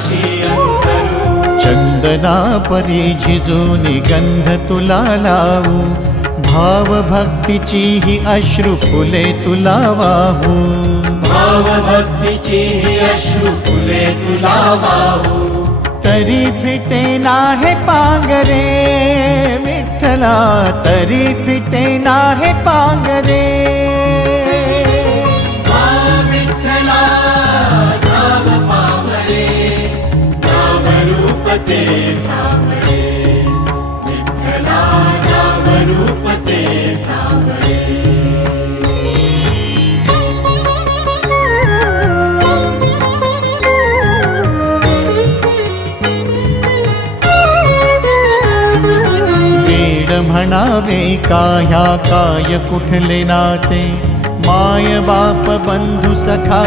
पाशी अंतरू। चंदना परी झिजूनी गंध तुला लावू, भाव भक्तीची ही अश्रु फुले तुला वाहू। भाव भक्तीची ही अश्रु फुले तुला वाहू। तरी फिटे नाहे पांगरे विठ्ठला, तरी फिटे नाहे पांगरे। विठ्ठला नाम पावरे, नाम रूप ते सावळे। विठ्ठला नाम रूप ते सावळे। म्हणावे का ह्या काय कुठले नाते, माय बाप बंधू सखा